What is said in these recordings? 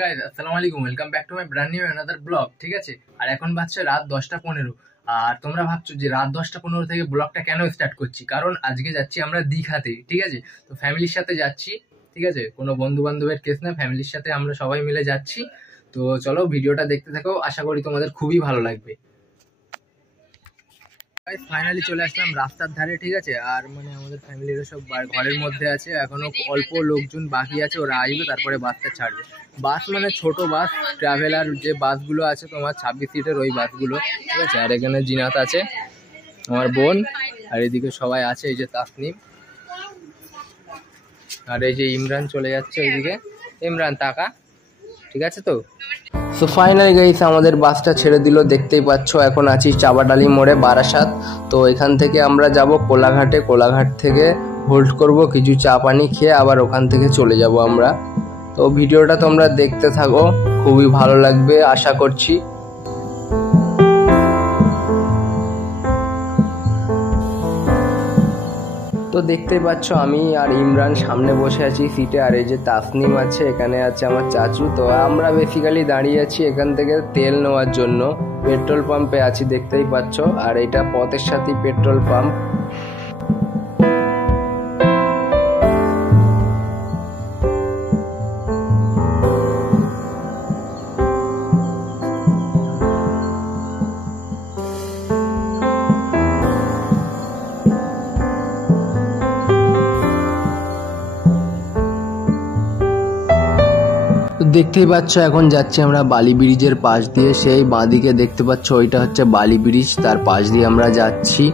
Guys আসসালামু আলাইকুম, welcome back to my brand new another blog. ঠিক আছে, আর এখন বাজছে রাত 10টা 15। আর তোমরা ভাবছো যে রাত 10টা 15 থেকে ব্লগটা কেন স্টার্ট করছি, কারণ আজকে যাচ্ছি আমরা দীঘাতে। ঠিক আছে, তো ফ্যামিলির সাথে যাচ্ছি। ঠিক আছে, কোনো বন্ধু বান্ধবের কেস না, ফ্যামিলির সাথে আমরা সবাই মিলে যাচ্ছি। তো চলো ভিডিওটা দেখতে থাকো, আশা করি তোমাদের খুবই ভালো লাগবে। ফাইনালি চলে আসলাম রাস্তার ধারে। ঠিক আছে, আর মানে আমাদের ফ্যামিলিরও সব ঘরের মধ্যে আছে, এখনো অল্প লোকজন বাকি আছে, ওরা আসবে তারপরে বাসটা ছাড়বে। বাস মানে ছোট বাস, ট্রাভেলার যে বাসগুলো আছে তোমার 26 সিটের, ওই বাসগুলো। ঠিক আছে, আর এখানে জিনাত আছে আমার বোন, আর এদিকে সবাই আছে, এই যে তাসনিম, আর এই যে ইমরান চলে যাচ্ছে ওইদিকে। ইমরান তাকা, ঠিক আছে তো। সো ফাইনালি গাইস আমাদের বাসটা ছেড়ে দিল, দেখতেই পাচ্ছ। এখন আছি চাবাডালি মোড়ে, বারাসাত। তো এখান থেকে আমরা যাব কোলাঘাটে, কোলাঘাট থেকে হোল্ড করব কিছু চা পানি খেয়ে, আবার ওখান থেকে চলে যাব আমরা। তো ভিডিওটা তোমরা দেখতে থাকো, খুবই ভালো লাগবে আশা করছি। তো দেখতেই পাচ্ছ আমি আর ইমরান সামনে বসে আছি সিটে, আর এই যে তাসনিম আছে, এখানে আছে আমার চাচু। তো আমরা বেসিক্যালি দাঁড়িয়ে আছি এখান থেকে তেল নেওয়ার জন্য, পেট্রোল পাম্পে আছি দেখতেই পাচ্ছ। আর এটা পথের সাথী পেট্রোল পাম্প। দেখতেই পাচ্ছ এখন যাচ্ছি আমরা বালি ব্রিজের পাশ দিয়ে, সেই বাঁদিকে দেখতে পাচ্ছ ওইটা হচ্ছে বালি ব্রিজ, তার পাশ দিয়ে আমরা যাচ্ছি।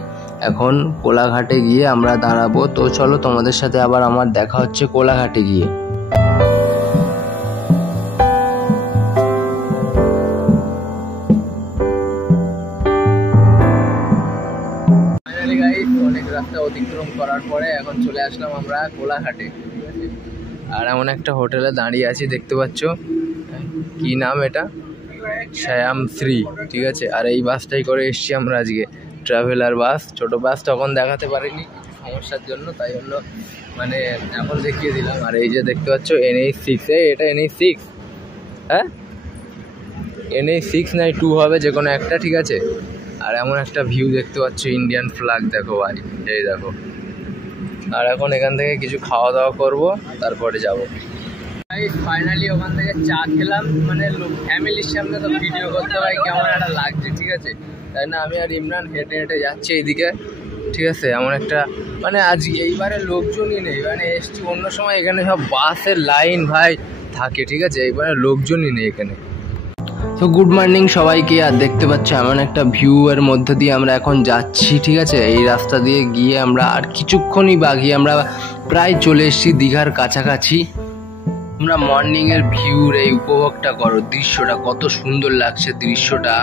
এখন কোলাঘাটে গিয়ে আমরা দাঁড়াবো। তো চলো তোমাদের সাথে আবার আমার দেখা হচ্ছে কোলাঘাটে গিয়ে। অনেক রাস্তা অতিক্রম করার পরে এখন চলে আসলাম আমরা কোলাঘাটে। আর এমন একটা হোটেলে দাঁড়িয়ে আছি, দেখতে পাচ্ছ। কি নাম এটা? শ্যাম শ্রী। ঠিক আছে, আর এই বাসটাই করে এসছি আমরা আজকে, ট্রাভেলার বাস। ছোট বাস তখন দেখাতে পারিনি কিছু সমস্যার জন্য, তাই জন্য মানে এখন দেখিয়ে দিলাম। আর এই যে দেখতে পাচ্ছ NH6, এটা NH6, হ্যাঁ NH6 নাই 2 হবে, যে কোনো একটা। ঠিক আছে, আর এমন একটা ভিউ দেখতে পাচ্ছ, ইন্ডিয়ান ফ্ল্যাগ দেখো ভাই, এই দেখো। আর এখন এখান থেকে কিছু খাওয়া দাওয়া করবো, তারপরে যাবো। ফাইনালি ওখান থেকে চা খেলাম, মানে ফ্যামিলির সামনে তো ভিডিও করতে ভাই কেমন একটা লাগছে। ঠিক আছে, তাই না আমি আর ইমরান হেঁটে হেঁটে যাচ্ছি এইদিকে। ঠিক আছে, এমন একটা মানে আজ এইবারে লোকজনই নেই, মানে এসছি অন্য সময় এখানে সব বাসের লাইন ভাই থাকে। ঠিক আছে, এইবারে লোকজনই নেই এখানে। তো গুড মর্নিং সবাইকে। আর দেখতে পাচ্ছ এমন একটা ভিউ এর মধ্যে দিয়ে আমরা এখন যাচ্ছি। ঠিক আছে, এই রাস্তা দিয়ে গিয়ে আমরা আর কিছুক্ষণই বাকি, আমরা প্রায় চলে এসেছি দীঘার কাছাকাছি। আমরা মর্নিং এর ভিউর এই উপভোগটা করো, দৃশ্যটা কত সুন্দর লাগছে দৃশ্যটা।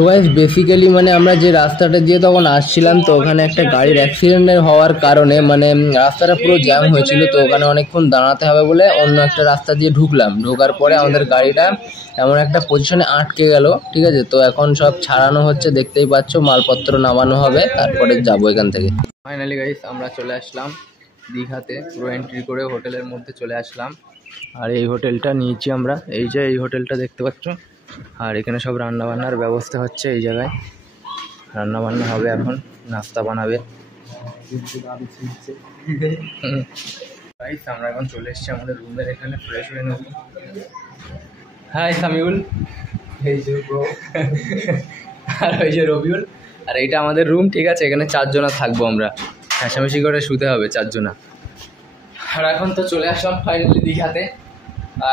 তো গাইস বেসিক্যালি মানে আমরা যে রাস্তাটা দিয়ে তখন আসছিলাম, তো ওখানে একটা গাড়ির অ্যাক্সিডেন্ট হওয়ার কারণে মানে রাস্তাটা পুরো জ্যাম হয়েছিল। তো ওখানে অনেকক্ষণ দাঁড়াতে হবে বলে অন্য একটা রাস্তা দিয়ে ঢুকলাম। ঢোকার পরে আমাদের গাড়িটা এমন একটা পজিশনে আটকে গেল। ঠিক আছে, তো এখন সব ছাড়ানো হচ্ছে, দেখতেই পাচ্ছ, মালপত্র নামানো হবে, তারপরে যাবো এখান থেকে। ফাইনালি গাইস আমরা চলে আসলাম দীঘাতে, পুরো এন্ট্রি করে হোটেলের মধ্যে চলে আসলাম। আর এই হোটেলটা নিয়েছি আমরা, এই যে এই হোটেলটা দেখতে পাচ্ছ। আর এখানে সব রান্না বান্নার ব্যবস্থা হচ্ছে, এই জায়গায় রান্না বান্না হবে, এখন নাস্তা বানাবে। আমরা এখন চলে এসেছি আমাদের রুমের এখানে, ফ্রেশ হয়ে নেব। হাই সামিউল, আর ওই যে রবিউল, আর এইটা আমাদের রুম। ঠিক আছে, এখানে 4 জনা থাকবো আমরা, হাসামিশি করে শুতে হবে 4 জনা। আর এখন তো চলে আসলাম ফাইনালি দীঘাতে,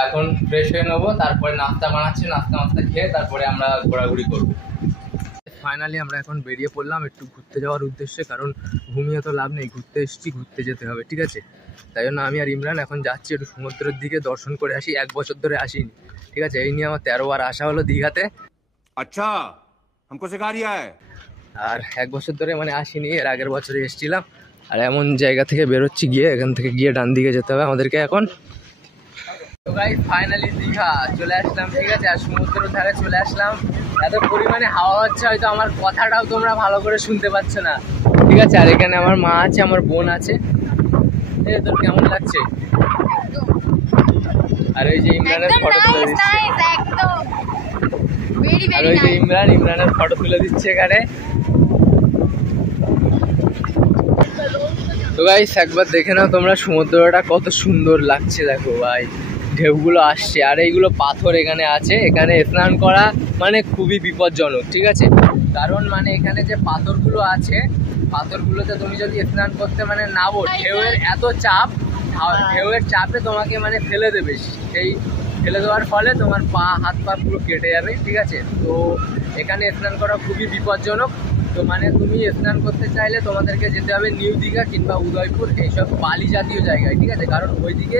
এখন ফ্রেশ হয়ে নেবো, তারপরে নাস্তা বানাচ্ছি, নাস্তা খেয়ে তারপরে আমরা ঘোরাঘুরি করবো। ফাইনালি আমরা এখন বেরিয়ে পড়লাম একটু ঘুরতে যাওয়ার উদ্দেশ্যে, কারণ ঘুমিয়ে তো লাভ নেই, ঘুরতে এসেছি, ঘুরতে যেতে হবে। ঠিক আছে, তাই জন্য আমি আর ইমরান এখন যাচ্ছি একটু সমুদ্রের দিকে, দর্শন করে আসি। 1 বছর ধরে আসিনি। ঠিক আছে, এই নিয়ে আমার 13 বার আসা হলো দীঘাতে। আচ্ছা, हमको सिखा रिया है। আর 1 বছর ধরে মানে আসিনি, এর আগের বছরে এসেছিলাম। আর এমন জায়গা থেকে বেরোচ্ছি গিয়ে, এখান থেকে গিয়ে ডান দিকে যেতে হবে আমাদেরকে এখন। তো গাইস ফাইনালি দীঘা চলে আসলাম, ঠিক আছে। আর সমুদ্রের ধারে চলে আসলাম। এত পরিমাণে হাওয়া হচ্ছে, হয়তো আমার কথাটাও তোমরা ভালো করে শুনতে পাচ্ছ না, ঠিক আছে। আর এখানে আমার মা আছে, আমার বোন আছে। তোর কেমন লাগছে? আর ওই যে ইমরানের ফটো তুলে দিচ্ছে, আর ওই যে ইমরানের ফটো তুলে দিচ্ছে এখানে। তো গাইস একবার দেখে নাও তোমরা সমুদ্রটা কত সুন্দর লাগছে, দেখো ভাই ঢেউগুলো আসছে। আর এইগুলো পাথর এখানে আছে, এখানে স্নান করা মানে খুবই বিপজ্জনক, ঠিক আছে। কারণ মানে এখানে যে পাথরগুলো আছে, পাথরগুলোতে তুমি যদি স্নান করতে মানে নামো, ঢেউয়ের এত চাপ, ঢেউয়ের চাপে তোমাকে মানে ফেলে দেবে। সেই ফেলে দেওয়ার ফলে তোমার পা হাত পা পুরো কেটে যাবে, ঠিক আছে। তো এখানে স্নান করা খুবই বিপজ্জনক। তো মানে তুমি স্নান করতে চাইলে তোমাদেরকে যেতে হবে নিউ দীঘা কিংবা উদয়পুর, এইসব বালি জাতীয় জায়গায়, ঠিক আছে। কারণ ওইদিকে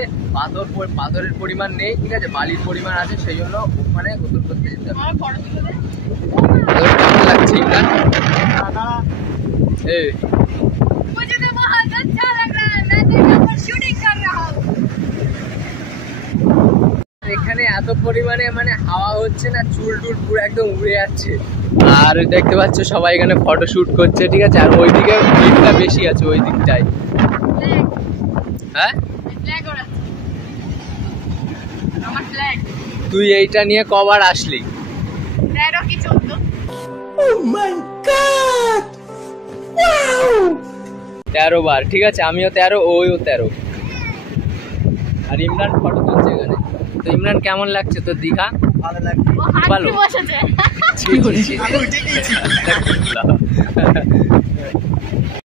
পাথরের পরিমাণ নেই, ঠিক আছে, বালির পরিমাণ আছে, সেই জন্য মানে গোসল করতে যেতে হবে। কেমন লাগছে ইমরান? এখানে এত পরিমাণে মানে হাওয়া হচ্ছে না, চুল টুল পুরো একদম উড়ে যাচ্ছে। আর দেখতে পাচ্ছ সবাই এখানে ফটো শুট করছে, ঠিক আছে। আর ওইদিকে ভিড়টা বেশি আছে ওই দিকটায়। হ্যাঁ তুই এইটা নিয়ে কবার আসলি? 13 বার, ঠিক আছে। আমিও 13, ওইও 13। আর ইমরান ফটো তুলছে এখানে। তো ইমরান কেমন লাগছে তোর দীঘা? ভালো লাগছে, ভালো।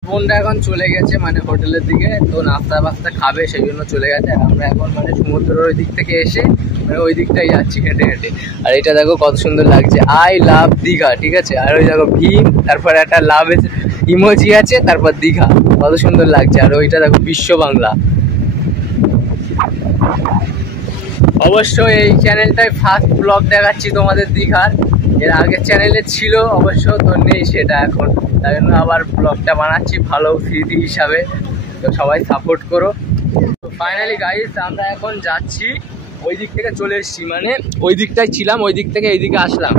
বোনরা এখন চলে গেছে মানে হোটেলের দিকে, তো নাস্তা বাস্তা খাবে সেই জন্য চলে গেছে। আর আমরা এখন মানে সমুদ্রের ওই দিক থেকে এসে মানে ওই দিকটাই যাচ্ছি হেঁটে হেঁটে। আর এটা দেখো কত সুন্দর লাগছে, আই লাভ দীঘা, ঠিক আছে। আর ওই দেখো ভীম, তারপর একটা লাভ ইমোজি আছে, তারপর দীঘা, কত সুন্দর লাগছে। আর ওইটা দেখো বিশ্ব বাংলা। অবশ্যই এই চ্যানেলটাই ফার্স্ট ব্লগ দেখাচ্ছি তোমাদের দীঘার। এর আগের চ্যানেলে ছিল অবশ্য, তো নেই সেটা এখন, তাই জন্য আবার ব্লগটা বানাচ্ছি ভালো স্মৃতি হিসাবে। তো সবাই সাপোর্ট করো। তো ফাইনালি গাইস আমরা এখন যাচ্ছি, ওই দিক থেকে চলে এসেছি, মানে ওই দিকটাই ছিলাম, ওই দিক থেকে এই দিকে আসলাম,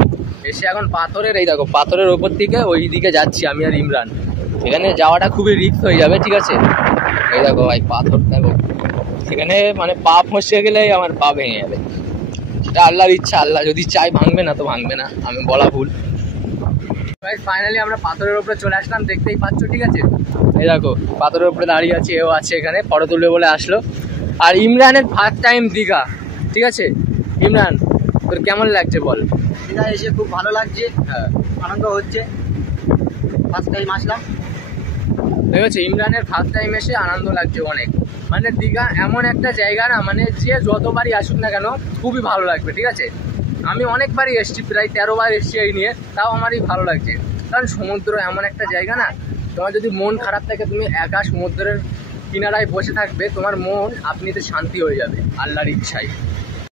এসে এখন পাথরের এই দেখো পাথরের ওপর থেকে ওই দিকে যাচ্ছি আমি আর ইমরান। এখানে যাওয়াটা খুবই রিস্ক হয়ে যাবে, ঠিক আছে। এই দেখো ভাই পাথর দেখো, এখানে মানে পা ফসে গেলে আমার পা ভেঙে যাবে। সেটা আল্লাহর ইচ্ছা, আল্লাহ যদি চাই ভাঙবে না তো ভাঙবে না, আমি বলা ভুল। ফাইনালি আমরা পাথরের উপরে চলে আসলাম, দেখতেই পাচ্ছ, ঠিক আছে। এই দেখো পাথরের উপরে দাঁড়িয়ে আছি, এও আছে এখানে ফটো তুলবে বলে আসলো। আর ইমরানের ফার্স্ট টাইম দীঘা, ঠিক আছে। ইমরান তোর কেমন লাগছে বল? দীঘা এসে খুব ভালো লাগছে, হ্যাঁ আনন্দ হচ্ছে, ফার্স্ট টাইম আসলাম। ঠিক আছে, ইমরানের ফার্স্ট টাইম এসে আনন্দ লাগছে অনেক। মানে দীঘা এমন একটা জায়গা না, মানে যে যতবারই আসুক না কেন খুবই ভালো লাগবে, ঠিক আছে। আমি অনেকবারই এসেছি, প্রায় 13 বার এসেছি এই নিয়ে, তাও আমারই ভালো লাগছে। কারণ সমুদ্র এমন একটা জায়গা না, তোমার যদি মন খারাপ থাকে তুমি একা সমুদ্রের কিনারায় বসে থাকবে, তোমার মন আপনিতে শান্তি হয়ে যাবে আল্লাহর ইচ্ছায়।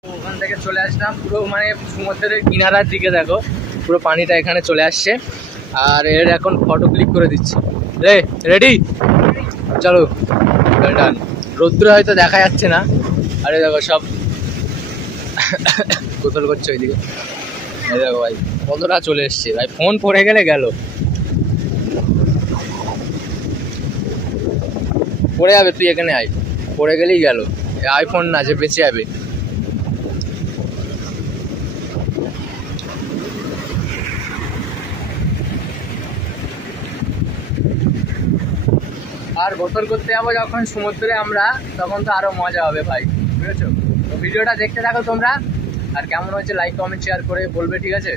তো ওখান থেকে চলে আসলাম পুরো মানে সমুদ্রের কিনারার দিকে, দেখো পুরো পানিটা এখানে চলে আসছে। আর এর এখন ফটো ক্লিক করে দিচ্ছি। রেডি, চলো ডান। রৌদ্র হয়তো দেখা যাচ্ছে না, আরে দেখো সব গোসল করছে ওইদিকে। এই দেখো ভাই কতটা চলে এসছে ভাই, ফোন পড়ে গেলে গেল, পড়ে যাবে। তুই এখানে আয়, পড়ে গেলেই গেল, আইফোন না যে বেঁচে যাবে। আর গোসল করতে যাবো যখন সমুদ্রে আমরা, তখন তো আরো মজা হবে ভাই, বুঝেছো। তো ভিডিওটা দেখতে থাকো তোমরা, আর কেমন হচ্ছে লাইক কমেন্ট শেয়ার করে বলবে, ঠিক আছে।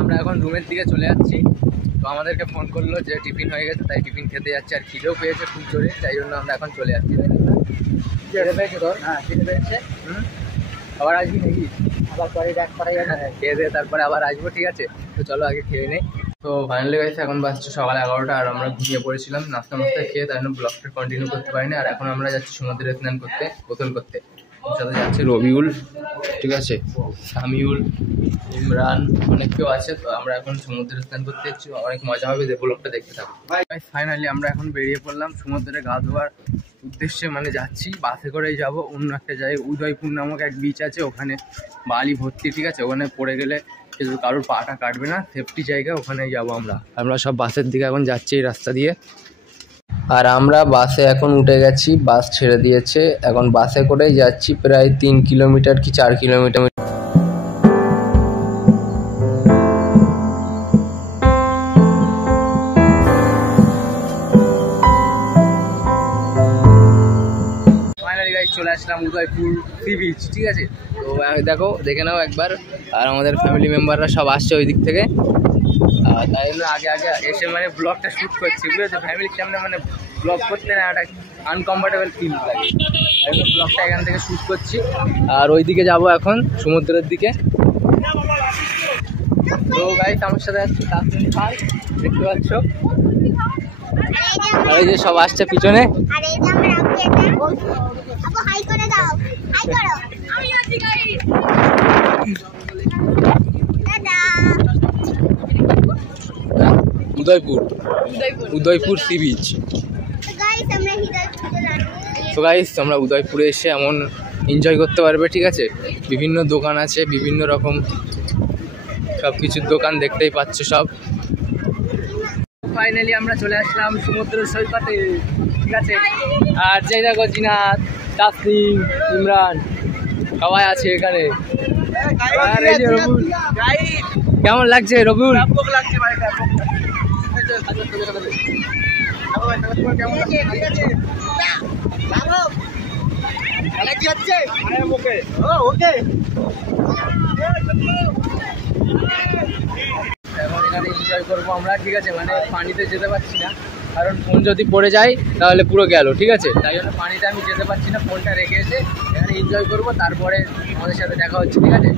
আমরা এখন রুমের দিকে চলে যাচ্ছি। তো আমাদেরকে ফোন করলো যে টিফিন হয়ে গেছে, তাই টিফিন খেতে যাচ্ছে। আর খিদেও পেয়েছে খুব জোরে, তাই জন্য আমরা এখন চলে যাচ্ছি। খিদে পেয়েছে তোর? হ্যাঁ খিদে পেয়েছে। আবার আসবি নাকি? আবার পরে দেখ করা যাবে, খেয়ে দে তারপরে আবার আসবো, ঠিক আছে। তো চলো আগে খেয়ে নেই। তো ফাইনালি গাইস এখন বাজছে সকাল 11টা, আর আমরা ঘুমিয়ে পড়েছিলাম নাস্তা খেয়ে, তাই জন্য ব্লগটা কন্টিনিউ করতে পারিনি। আর এখন আমরা যাচ্ছি সমুদ্রে স্নান করতে, গোসল করতে। সাথে যাচ্ছে রবিউল, ঠিক আছে, সামিউল, ইমরান, অনেক কেউ আছে। তো আমরা এখন সমুদ্রে স্নান করতে যাচ্ছি, অনেক মজা হবে, যে ব্লগটা দেখতে থাকো। ফাইনালি আমরা এখন বেরিয়ে পড়লাম সমুদ্রে গা ধোয়ার উদ্দেশ্যে, মানে যাচ্ছি বাসে করেই যাব অন্য একটা জায়গায়। উদয়পুর নামক এক বিচ আছে, ওখানে বালি ভর্তি, ঠিক আছে, ওখানে পড়ে গেলে কিন্তু কারোর পাটা কাটবে না, সেফটি জায়গা, ওখানে যাবো আমরা সব বাসের দিকে এখন যাচ্ছি এই রাস্তা দিয়ে। আর আমরা বাসে এখন উঠে গেছি, বাস ছেড়ে দিয়েছে, এখন বাসে করেই যাচ্ছি প্রায় 3 কিলোমিটার কি 4 কিলোমিটার। চলে আসলাম উদয়পুর সি বিচ, ঠিক আছে। তো দেখো, দেখে নাও একবার। আর আমাদের ফ্যামিলি মেম্বাররা সব আসছে ওই দিক থেকে, তাই জন্য আগে এসে মানে ব্লগটা শ্যুট করছি, বুঝেছো। ফ্যামিলির সামনে মানে ব্লগ করতে না একটা আনকমফর্টেবল ফিল লাগে, তাই জন্য ব্লগটা এখান থেকে শ্যুট করছি। আর ওই দিকে যাবো এখন সমুদ্রের দিকে। তো গাইস আমার সাথে আসছে তাসনিম খান, দেখতে পাচ্ছ। আর এই যে সব আসছে পিছনে। Udaipur sea beach. তো গাইস আমরা উদয়পুরে এসে এমন এনজয় করতে পারবে, ঠিক আছে। বিভিন্ন দোকান আছে, বিভিন্ন রকম সব কিছুর দোকান দেখতেই পাচ্ছ সব। ফাইনালি আমরা চলে আসলাম সমুদ্র সৈকতে, ঠিক আছে। আর যে দেখো জিনাত, তাসনিম, ইমরান সবাই আছে এখানে। আর এই যে রবিউল, কেমন লাগছে রবিউল? এখানে এনজয় করবো আমরা, ঠিক আছে। মানে পানিতে যেতে পারছি না, কারণ ফোন যদি পড়ে যায় তাহলে পুরো গেল, ঠিক আছে। তাই জন্য পানিতে আমি যেতে পারছি না, ফোনটা রেখে এসে এখানে এনজয় করবো, তারপরে আমাদের সাথে দেখা হচ্ছে, ঠিক আছে।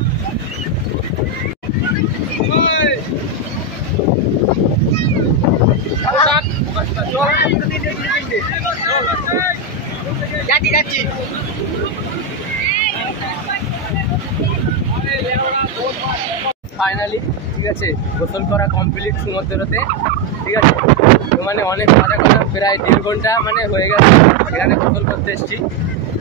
ফাইনালি, ঠিক আছে, গোসল করা কমপ্লিট সমুদ্রতে, ঠিক আছে। তো মানে অনেক মজা করলাম, প্রায় 1.5 ঘন্টা মানে হয়ে গেছে এখানে গোসল করতে এসেছি।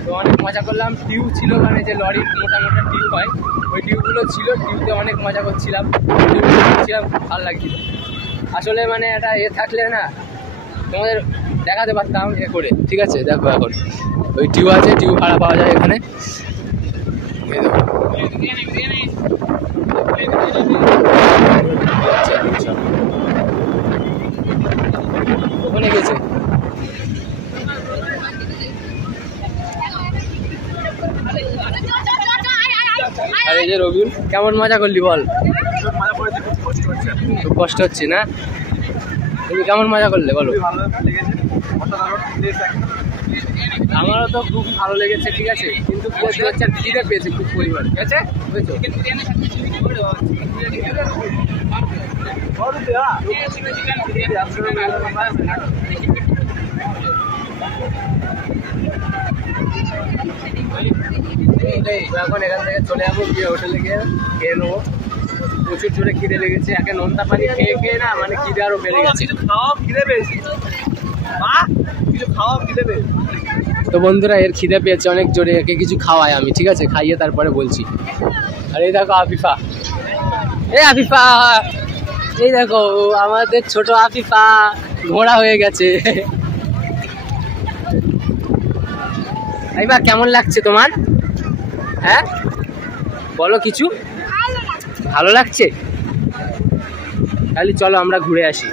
তো অনেক মজা করলাম। টিউব ছিল, মানে যে লরির মোটা টিউব হয়, ওই টিউবগুলো ছিল, টিউবতে অনেক মজা করছিলাম, ভালো লাগছিল। আসলে মানে একটা থাকলে না তোমাদের দেখাতে পারতাম করে, ঠিক আছে। দেখো এখন ওই টিউব আছে, টিউব ভাড়া পাওয়া যায় এখানে। ওখানে গেছে। আর এই যে রবিউল, কেমন মজা করলি বল? খুব কষ্ট হচ্ছে না? তুমি কেমন মজা করলে বলো? আমারও তো খুব ভালো লেগেছে, ঠিক আছে। কিন্তু খিদে পেয়েছে খুব পরিমাণ, ঠিক আছে, বুঝেছো। এখন এখান থেকে চলে যাবো, গিয়ে হোটেলে গিয়ে খেয়ে নেবো। প্রচুর জোরে খিদে লেগেছে, একে নোনতা পানি খেয়ে খেয়ে না মানে খিদে আরো বেড়ে গেছে। তো বন্ধুরা, এর খিদে পেয়েছে অনেক জোরে, একে কিছু খাওয়াই আমি, ঠিক আছে, খাইয়ে তারপরে বলছি। আর এই দেখো আফিফা, আফিফা, এই দেখো আমাদের ছোট আফিফা ঘোড়া হয়ে গেছে। এইবার কেমন লাগছে তোমার? হ্যাঁ বলো কিছু। ভালো লাগছে? তাহলে চলো আমরা ঘুরে আসি।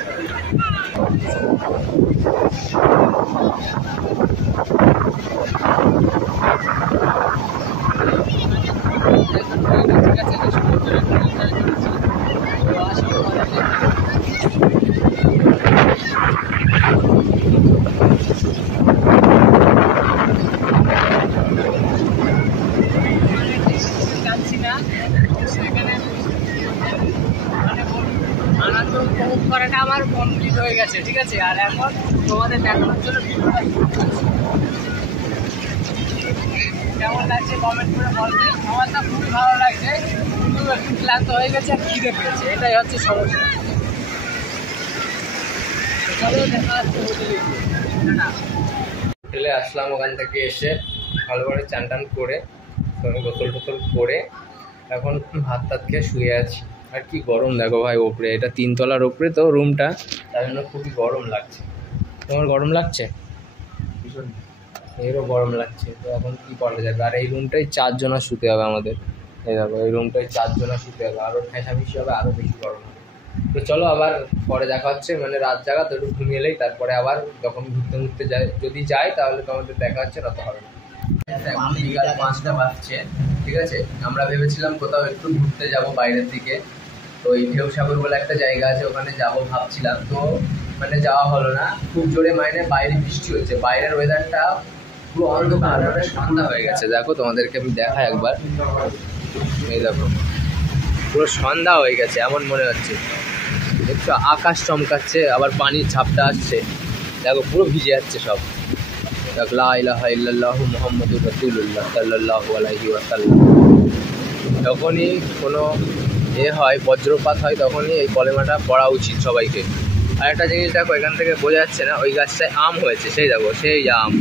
করাটা আমার কমপ্লিট হয়ে গেছে, ঠিক আছে। আর এখন তোমাদের দেখানোর জন্য ভিডিওটা শুরু করছি। কেমন লাগছে কমেন্ট করে বলবে। আমার তো খুবই ভালো লাগছে, কিন্তু একটু ক্লান্ত হয়ে গেছে আর খিদে পেয়েছে, এটাই হচ্ছে সমস্যা। চলো দেখা যাচ্ছে হোটেলে আসলাম। ওখান থেকে এসে ভালো করে চান টান করে গোসল টোসল করে এখন ভাত টাত খেয়ে শুয়ে আছি। আর কি গরম দেখো ভাই ওপরে, এটা 3 তলার ওপরে তো রুমটা, তার জন্য খুবই গরম লাগছে। তোমার গরম লাগছে? এরও গরম লাগছে, তো এখন কি করা যাবে। আর এই রুমটাই 4 জনা শুতে হবে আমাদের। এই দেখো এই রুমটাই 4 জনা শুতে হবে, আরও ঠেসামিশি হবে, আরও বেশি গরম হবে। তো চলো আবার পরে দেখা হচ্ছে, মানে রাত জাগা তো একটু ঘুমিয়ে এলেই তারপরে আবার যখন ঘুরতে যাই, যদি যাই তাহলে তোমাদের দেখা হচ্ছে, না তো হবে না। বিকাল 5টা বাজছে, ঠিক আছে। আমরা ভেবেছিলাম কোথাও একটু ঘুরতে যাব বাইরের দিকে, তো এই ঢেউসাগর বলে একটা জায়গা আছে, ওখানে যাব ভাবছিলাম, তো মানে যাওয়া হলো না। খুব জোরে বাইরে বৃষ্টি হচ্ছে, বাইরের ওয়েদারটা পুরো অন্ধকার, সন্ধ্যা হয়ে গেছে। দেখো তোমাদেরকে আমি দেখাই একবার, এই দেখো পুরো সন্ধ্যা হয়ে গেছে এমন মনে হচ্ছে। একটু আকাশ চমকাচ্ছে, আবার পানির ঝাপটা আসছে, দেখো পুরো ভিজে যাচ্ছে সব। লা ইলাহা ইল্লাল্লাহু মুহাম্মাদুর রাসূলুল্লাহ সাল্লাল্লাহু আলাইহি ওয়াসাল্লাম। যখনই কোনো হয় বজ্রপাত হয়, তখনই এই কলেমাটা পড়া উচিত সবাইকে। আর একটা জিনিস দেখো, এখান থেকে বোঝা যাচ্ছে না, ওই গাছটায় আম হয়েছে, সেই দেখো সেই আম।